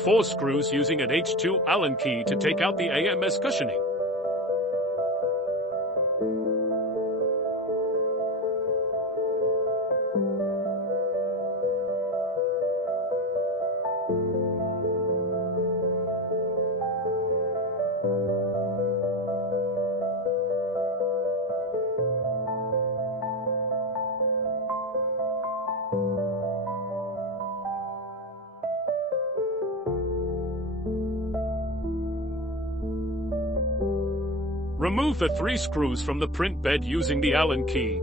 4 screws using an H2 Allen key to take out the AMS cushioning. Remove the 3 screws from the print bed using the Allen key.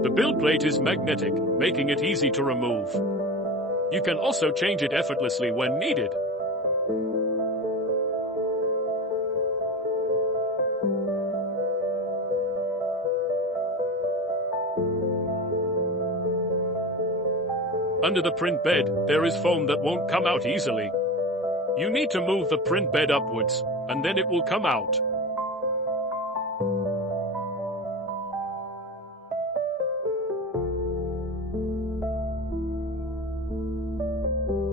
The build plate is magnetic, making it easy to remove. You can also change it effortlessly when needed. Under the print bed, there is foam that won't come out easily. You need to move the print bed upwards, and then it will come out.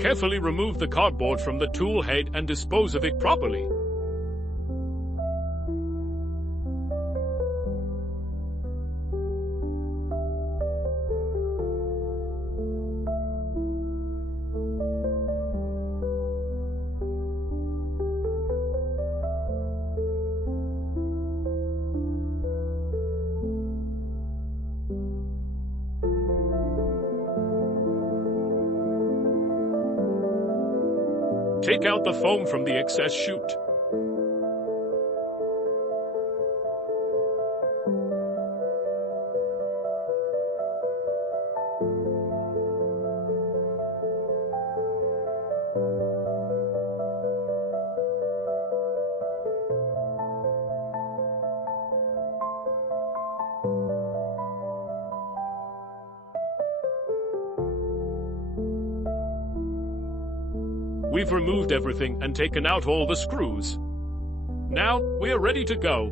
Carefully remove the cardboard from the tool head and dispose of it properly. Take out the foam from the excess chute. We've removed everything and taken out all the screws. Now, we're ready to go.